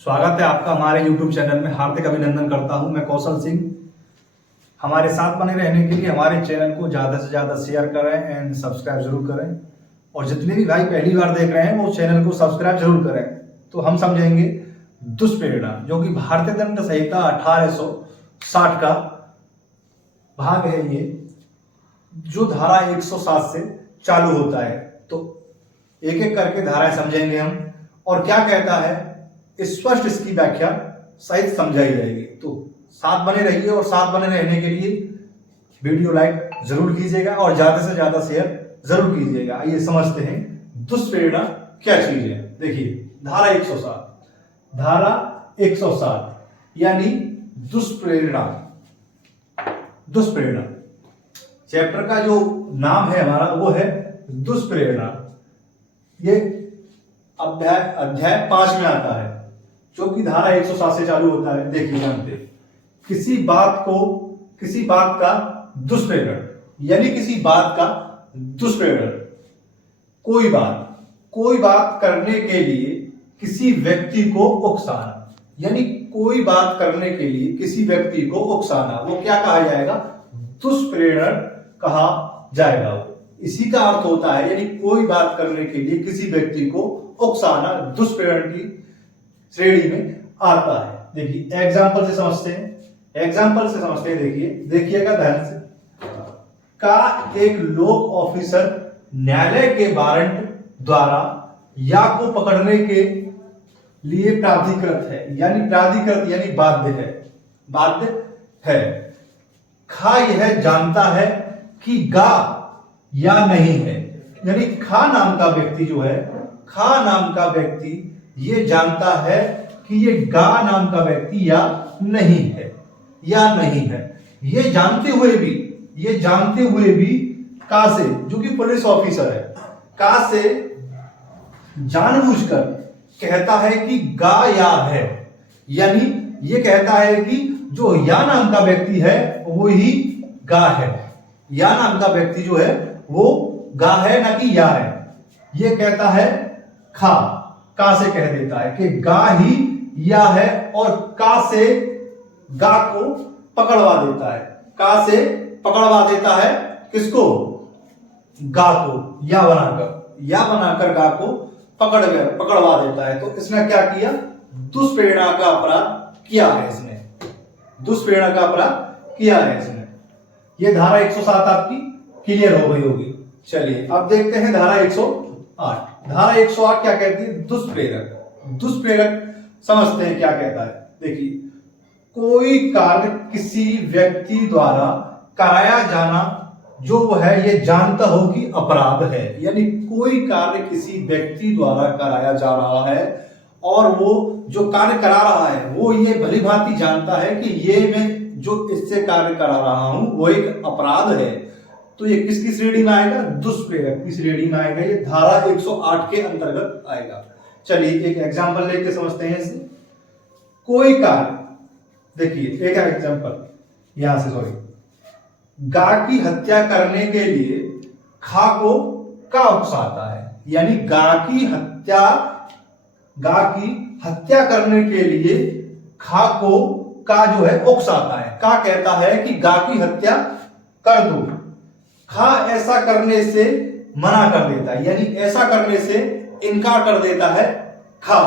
स्वागत है आपका हमारे YouTube चैनल में। हार्दिक अभिनंदन करता हूं मैं कौशल सिंह। हमारे साथ बने रहने के लिए हमारे चैनल को ज़्यादा से ज़्यादा शेयर करें एंड सब्सक्राइब जरूर करें। और जितने भी भाई पहली बार देख रहे हैं वो चैनल को सब्सक्राइब जरूर करें। तो हम समझेंगे दुष्प्रेरणा, जो कि भारतीय दंड संहिता 1860 का भाग है। ये जो धारा 107 से चालू होता है, तो एक एक करके धाराएं समझेंगे हम और क्या कहता है स्पष्ट इसकी व्याख्या सहित समझाई जाएगी। तो साथ बने रहिए और साथ बने रहने के लिए वीडियो लाइक जरूर कीजिएगा और ज्यादा से ज्यादा शेयर जरूर कीजिएगा। आइए समझते हैं दुष्प्रेरणा क्या चीज है। देखिए धारा 107 यानी दुष्प्रेरणा। दुष्प्रेरणा चैप्टर का जो नाम है हमारा वो है दुष्प्रेरणा। ये अध्याय 5 में आता है, जो कि धारा 107 से चालू होता है। देखिए जानते किसी बात का दुष्प्रेरण, यानी किसी बात का दुष्प्रेरण कोई बात करने के लिए किसी व्यक्ति को उकसाना, यानी कोई बात करने के लिए किसी व्यक्ति को उकसाना, वो क्या कहा जाएगा? दुष्प्रेरण कहा जाएगा। इसी का अर्थ होता है, यानी कोई बात करने के लिए किसी व्यक्ति को उकसाना दुष्प्रेरण की श्रेणी में आता है। देखिए एग्जाम्पल से समझते हैं। देखिएगा ध्यान से। का एक लोक ऑफिसर न्यायालय के वारंट द्वारा या को पकड़ने के लिए प्राधिकृत है, यानी बाध्य है। खा यह जानता है कि गा या नहीं है, यानी खा नाम का व्यक्ति ये जानता है कि ये गा नाम का व्यक्ति या नहीं है। ये जानते हुए भी का से, जो कि पुलिस ऑफिसर है, का से जानबूझकर कहता है कि गा या है, यानी ये कहता है कि जो या नाम का व्यक्ति है वो ही गा है। या नाम का व्यक्ति जो है वो गा है, ना कि या है। ये कहता है का से कह देता है कि गा ही या है और का से गा को पकड़वा देता है। किसको? गा को। या बनाकर गा को पकड़वा देता है। तो इसने क्या किया? दुष्प्रेरणा का अपराध किया है इसने। ये धारा 107 आपकी क्लियर हो गई होगी। चलिए अब देखते हैं धारा 108। धारा 108 क्या कहती है? दुष्प्रेरक समझते हैं क्या कहता है। देखिए कोई कार्य किसी व्यक्ति द्वारा कराया जाना जो वो है ये जानता हो कि अपराध है, यानी कोई कार्य किसी व्यक्ति द्वारा कराया जा रहा है और वो जो कार्य करा रहा है वो ये भली भांति जानता है कि ये मैं जो इससे कार्य करा रहा हूं वो एक अपराध है। तो ये किसकी श्रेणी में आएगा? दुष्प्रेरक की श्रेणी में आएगा। ये धारा 108 के अंतर्गत आएगा। चलिए एक एग्जांपल लेके समझते हैं इसे। कोई कार्य, देखिए एक एग्जांपल यहां से, गा की हत्या करने के लिए खा को का उकसाता है, यानी गा की हत्या करने के लिए खा को का जो है उकसाता है। का कहता है कि गा की हत्या कर दो। खा ऐसा करने से मना कर देता है, यानी ऐसा करने से इनकार कर देता है खा,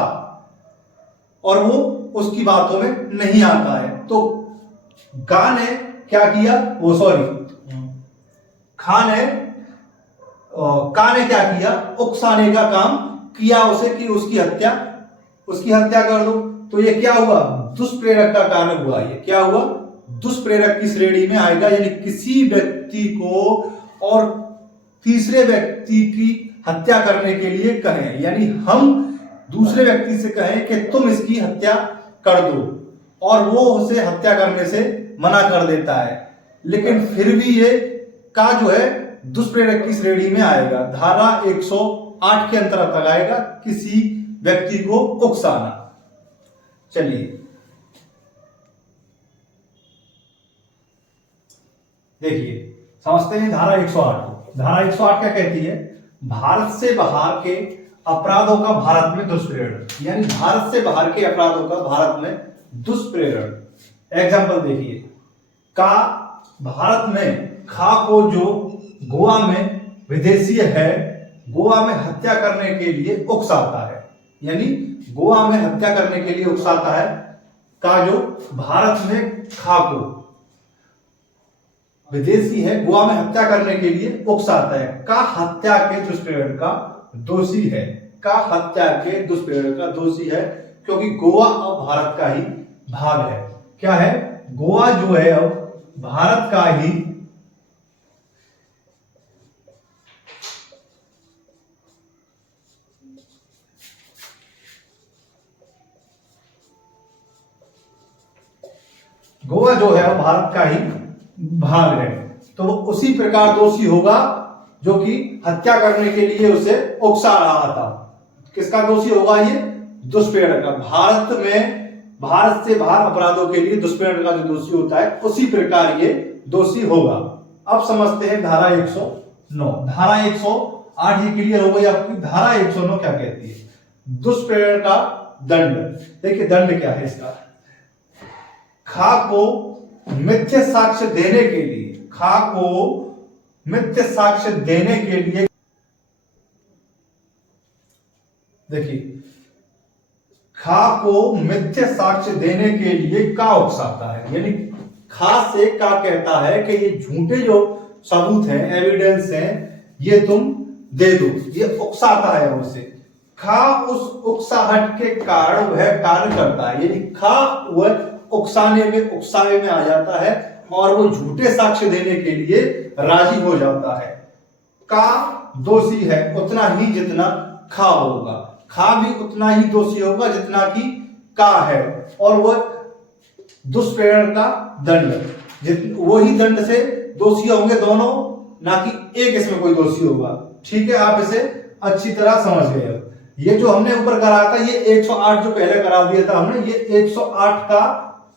और वो उसकी बातों में नहीं आता है। तो गा ने क्या किया? का ने क्या किया? उकसाने का काम किया उसे कि उसकी हत्या कर दो। तो ये क्या हुआ? दुष्प्रेरक का कारण हुआ। ये क्या हुआ? दुष्प्रेरक की श्रेणी में आएगा, यानी किसी व्यक्ति को और तीसरे व्यक्ति की हत्या करने के लिए कहें, यानी हम दूसरे व्यक्ति से कहें कि तुम इसकी हत्या कर दो और वो उसे हत्या करने से मना कर देता है, लेकिन फिर भी ये का जो है दुष्प्रेरक की श्रेणी में आएगा। धारा 108 के अंतर्गत आएगा किसी व्यक्ति को उकसाना। चलिए देखिए समझते हैं धारा 108 को। धारा 108 क्या कहती है? भारत से बाहर के अपराधों का भारत में दुष्प्रेरण, यानी भारत से बाहर के अपराधों का भारत में दुष्प्रेरण। एग्जाम्पल देखिए, का भारत में, खा को जो गोवा में विदेशी है, गोवा में हत्या करने के लिए उकसाता है, यानी गोवा में हत्या करने के लिए उकसाता है, का जो भारत में खा को विदेशी है, गोवा में हत्या करने के लिए उकसाता है, का हत्या के दुष्प्रेरण का दोषी है, का हत्या के दुष्प्रेरण का दोषी है, क्योंकि गोवा अब भारत का ही भाग है। क्या है? गोवा जो है अब भारत का ही गोवा जो है भारत का ही भाग है, तो वो उसी प्रकार दोषी होगा जो कि हत्या करने के लिए उसे उकसा रहा था। किसका दोषी होगा? ये दुष्प्रेरण का। भारत में, भारत से बाहर अपराधों के लिए दुष्प्रेरण का जो दोषी होता है, उसी प्रकार ये दोषी होगा। अब समझते हैं धारा 109। धारा 108 ये क्लियर हो गई आपकी। धारा 109 क्या कहती है? दुष्प्रेरण का दंड। देखिए दंड क्या है इसका। खा को मिथ्या साक्ष्य देने के लिए, खा को मिथ्या साक्ष्य देने के लिए, देखिए खा को मिथ्या साक्ष्य देने के लिए का उकसाता है, यानी खा से का कहता है कि ये झूठे जो सबूत हैं, एविडेंस हैं, ये तुम दे दो, ये उकसाता है उसे। खा उस उकसाहट के कारण वह कार्य करता है, यानी खा वह उकसाने में, उकसावे में आ जाता है और वो झूठे साक्ष्य देने के लिए राजी हो जाता है। का दोषी है उतना ही जितना खा होगा, खा भी उतना ही दोषी होगा जितना कि का है, और वह दुष्प्रेरण का दंड, वही दंड से दोषी होंगे दोनों, ना कि एक इसमें कोई दोषी होगा। ठीक है, आप इसे अच्छी तरह समझ गए। ये जो हमने ऊपर कराया था, ये 108 जो पहले करा दिया था हमने, ये 108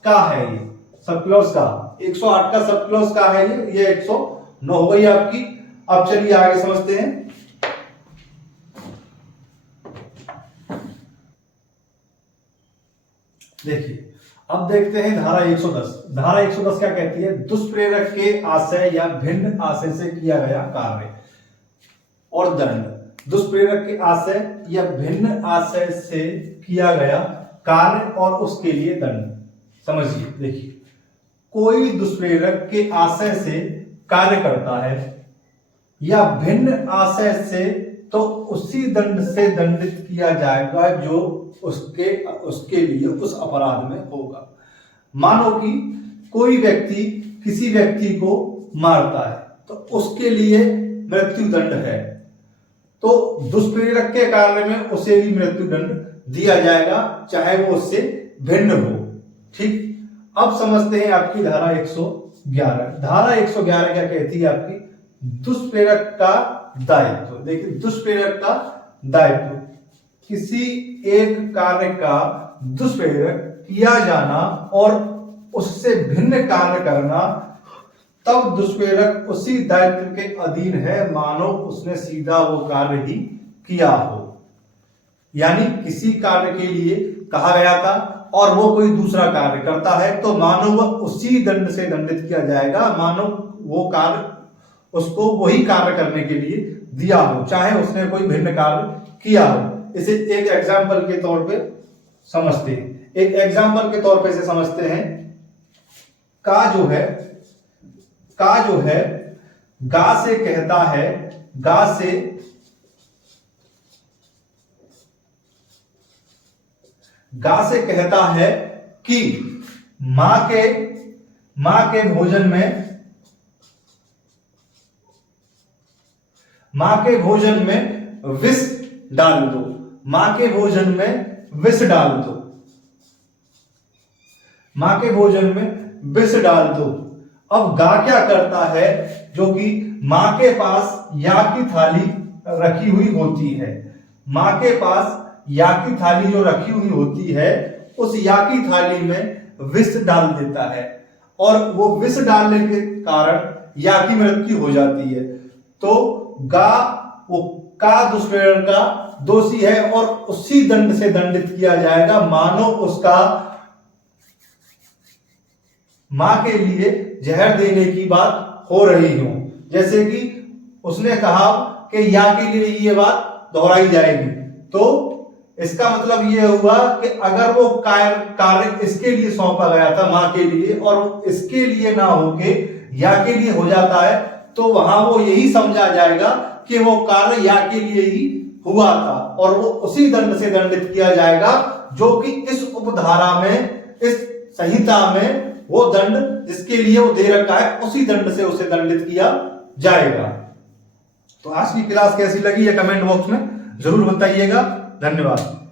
का है, ये सब क्लॉज का 108 का सब क्लॉज का है, ये 109 हो गई आपकी। अब चलिए आगे समझते हैं। देखिए अब देखते हैं धारा 110। धारा 110 क्या कहती है? दुष्प्रेरक के आशय या भिन्न आशय से किया गया कार्य और दंड। दुष्प्रेरक के आशय या भिन्न आशय से किया गया कार्य और उसके लिए दंड। समझिए, देखिए कोई दुष्प्रेरक के आशय से कार्य करता है या भिन्न आशय से, तो उसी दंड से दंडित किया जाएगा जो उसके लिए उस अपराध में होगा। मानो कि कोई व्यक्ति किसी व्यक्ति को मारता है तो उसके लिए मृत्यु दंड है, तो दुष्प्रेरक के कार्य में उसे भी मृत्यु दंड दिया जाएगा, चाहे वो उससे भिन्न हो। ठीक, अब समझते हैं आपकी धारा 111। धारा 111 क्या कहती है आपकी? दुष्प्रेरक का दायित्व। देखिए दुष्प्रेरक का दायित्व, किसी एक कार्य का दुष्प्रेरक किया जाना और उससे भिन्न कार्य करना, तब दुष्प्रेरक उसी दायित्व के अधीन है मानो उसने सीधा वो कार्य ही किया हो। यानी किसी कार्य के लिए कहा गया था और वो कोई दूसरा कार्य करता है, तो मानो वह उसी दंड से दंडित किया जाएगा, मानो वो कार्य उसको वही कार्य करने के लिए दिया हो, चाहे उसने कोई भिन्न कार्य किया हो। इसे एक एग्जाम्पल के तौर पे समझते हैं। एक एग्जाम्पल के तौर पे इसे समझते हैं। का जो है गा से कहता है, गा से कहता है कि मां के भोजन में विष डाल दो, मां के भोजन में विष डाल दो, मां के भोजन में विष डाल दो। अब गा क्या करता है? जो कि मां के पास या की थाली रखी हुई होती है, मां के पास या की थाली जो रखी हुई होती है, उस या की थाली में विष डाल देता है और वो विष डालने के कारण या की मृत्यु हो जाती है। तो गा वो का दुष्प्रेरण का दोषी है और उसी दंड से दंडित किया जाएगा मानो उसका मां के लिए जहर देने की बात हो रही हो। जैसे कि उसने कहा कि या के लिए ये बात दोहराई जाएगी, तो इसका मतलब ये हुआ कि अगर वो कार्य इसके लिए सौंपा गया था मां के लिए और इसके लिए ना होके या के लिए हो जाता है, तो वहां वो यही समझा जाएगा कि वो कार्य या के लिए ही हुआ था और वो उसी दंड से दंडित किया जाएगा जो कि इस उपधारा में, इस संहिता में वो दंड जिसके लिए वो दे रखा है उसी दंड से उसे दंडित किया जाएगा। तो आज की क्लास कैसी लगी ये कमेंट बॉक्स में जरूर बताइएगा। धन्यवाद।